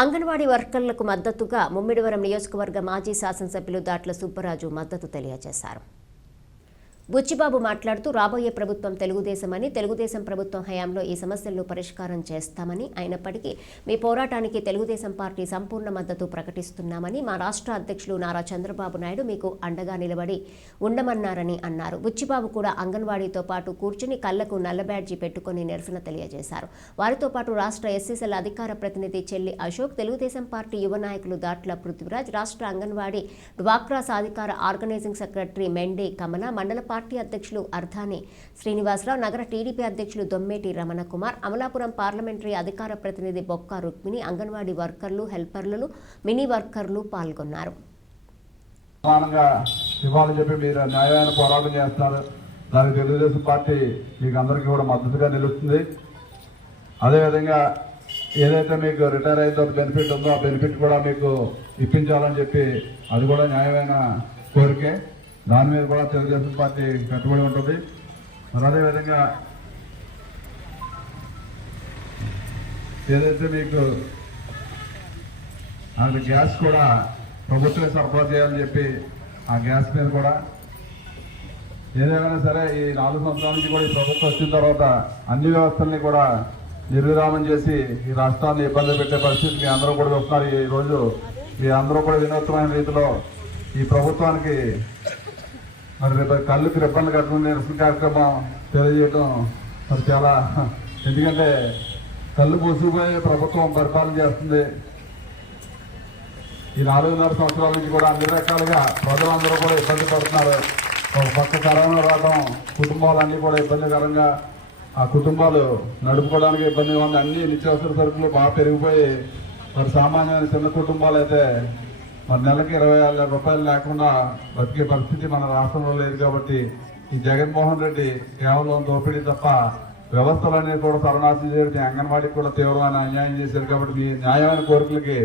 అంగన్వాడీ వర్కర్లకు మద్దతుగా ముమ్మిడివరం నియోజకవర్గ మాజీ శాసనసభ్యులు దాట్ల సుబ్బరాజు మద్దతు తెలియజేశారు. బుచ్చిబాబు మాట్లాడుతూ రాబోయే ప్రభుత్వం తెలుగుదేశమని తెలుగుదేశం ప్రభుత్వం హయాంలో ఈ సమస్యలను పరిష్కారం చేస్తామని అయినప్పటికీ మీ పోరాటానికి తెలుగుదేశం పార్టీ సంపూర్ణ మద్దతు ప్రకటిస్తున్నామని మా రాష్ట్ర అధ్యక్షులు నారా చంద్రబాబు నాయుడు మీకు అండగా నిలబడి ఉండమన్నారని అన్నారు. బుచ్చిబాబు కూడా అంగన్వాడీతో పాటు కూర్చుని కళ్ళకు నల్ల బ్యాడ్జీ పెట్టుకుని నిరసన తెలియజేశారు. వారితో పాటు రాష్ట్ర ఎస్సీసీల అధికార ప్రతినిధి చెల్లి అశోక్ తెలుగుదేశం పార్టీ యువ నాయకులు దాట్ల పృథ్వీరాజ్ రాష్ట్ర అంగన్వాడీ డ్వాక్రా సాధికార ఆర్గనైజింగ్ సెక్రటరీ మెండే కమల మండల పార్టీ అధ్యక్షులు అర్ధాని. శ్రీనివాసరావు నగర టీడీపీ అధ్యక్షులు దొమ్మేటి రమణకుమార్ అమలాపురం పార్లమెంటరీ అధికార ప్రతినిధి బొక్క రుక్మిణి అంగన్వాడీ వర్కర్లు హెల్పర్లు మినీ వర్కర్లు పాల్గొన్నారు. సమానంగా ఇవ్వాలని చెప్పి మీరు న్యాయమైన పోరాటం చేస్తున్నారు దానికి తెలుగుదేశం పార్టీ మీకు అందరికీ కూడా మద్దతుగా నిలుస్తుంది. అదేవిధంగా ఏదైతే మీకు రిటైర్ అయితే బెనిఫిట్ ఉందో ఆ బెనిఫిట్ కూడా మీకు ఇప్పించాలని చెప్పి అది కూడా న్యాయమైన కోరికే. దాని మీద కూడా తెలుగుదేశం పార్టీ కట్టుబడి ఉంటుంది. మరి అదేవిధంగా ఏదైతే మీకు అది గ్యాస్ కూడా ప్రభుత్వమే సరఫరా చేయాలని చెప్పి ఆ గ్యాస్ మీద కూడా ఏదేమైనా సరే ఈ నాలుగు సంవత్సరాల నుంచి కూడా ఈ ప్రభుత్వం వచ్చిన తర్వాత అన్ని వ్యవస్థల్ని కూడా నిర్విరామం చేసి ఈ రాష్ట్రాన్ని ఇబ్బంది పెట్టే పరిస్థితి మీ అందరూ కూడా చూస్తున్నారు ఈ రోజు మీ అందరూ కూడా వినూత్నమైన రీతిలో ఈ ప్రభుత్వానికి మరి రేపు కళ్ళుకి రిబ్బన్లు కట్టుకుని నిరసన కార్యక్రమం తెలియజేయడం మరి చాలా ఎందుకంటే కళ్ళు మూసుకుపోయే ప్రభుత్వం పరిపాలన చేస్తుంది. ఈ నాలుగున్నర సంవత్సరాల నుంచి కూడా అన్ని రకాలుగా ప్రజలందరూ కూడా ఇబ్బంది పడుతున్నారు. ఒక పక్క కరోనా రావడం కుటుంబాలన్నీ కూడా ఇబ్బందికరంగా ఆ కుటుంబాలు నడుపుకోవడానికి ఇబ్బందిగా ఉంది. అన్ని నిత్యావసర సరుకులు బాగా పెరిగిపోయి మరి సామాన్యమైన చిన్న కుటుంబాలు అయితే మరి నెలకి ఇరవై ఆరు రూపాయలు లేకుండా బతికే పరిస్థితి మన రాష్ట్రంలో లేదు కాబట్టి ఈ జగన్మోహన్ రెడ్డి కేవలం దోపిడీ తప్ప వ్యవస్థలన్నీ కూడా సర్వనాశనం చేయడం అంగన్వాడీకి కూడా తీవ్రమైన అన్యాయం చేశారు కాబట్టి మీ న్యాయమైన కోరికలకి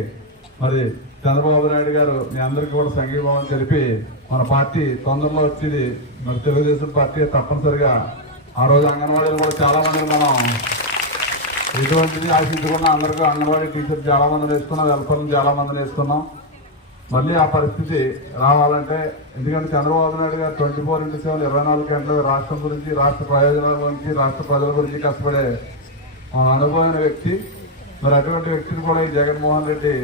మరి చంద్రబాబు నాయుడు గారు మీ అందరికీ కూడా సంఘీభావం తెలిపి మన పార్టీ తొందరలో వచ్చింది. మరి తెలుగుదేశం పార్టీ తప్పనిసరిగా ఆ రోజు అంగన్వాడీలు కూడా చాలా మంది మనం ఎటువంటిది ఆశించకుండా అందరికీ అంగన్వాడీ టీచర్ చాలా మంది వేసుకున్నాం వెల్ఫర్ని చాలా మంది వేసుకున్నాం. మళ్ళీ ఆ పరిస్థితి రావాలంటే ఎందుకంటే చంద్రబాబు నాయుడు గారు ట్వంటీ ఫోర్ ఇంటూ సెవెన్ ఇరవై నాలుగు గంటలు రాష్ట్రం గురించి రాష్ట్ర ప్రయోజనాల గురించి రాష్ట్ర ప్రజల గురించి కష్టపడే అనుభవమైన వ్యక్తి. మరి అటువంటి వ్యక్తిని కూడా ఈ జగన్మోహన్ రెడ్డి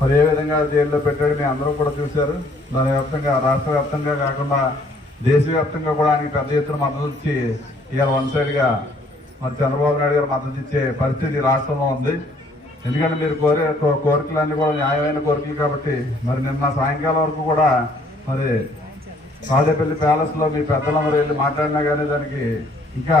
మరి ఏ విధంగా జైల్లో పెట్టాడు మీ అందరూ కూడా చూశారు. దాని వ్యాప్తంగా రాష్ట్ర వ్యాప్తంగా కాకుండా దేశవ్యాప్తంగా కూడా ఆయనకి పెద్ద ఎత్తున మద్దతు ఇచ్చి ఇవాళ వన్ సైడ్గా మరి చంద్రబాబు నాయుడు గారు మద్దతు ఇచ్చే పరిస్థితి రాష్ట్రంలో ఉంది. ఎందుకంటే మీరు కోరే కోరికలన్నీ కూడా న్యాయమైన కోరికలు కాబట్టి మరి నిన్న సాయంకాలం వరకు కూడా మరి రాజపల్లి ప్యాలెస్లో మీ పెద్దలందరూ వెళ్ళి మాట్లాడినా కానీ దానికి ఇంకా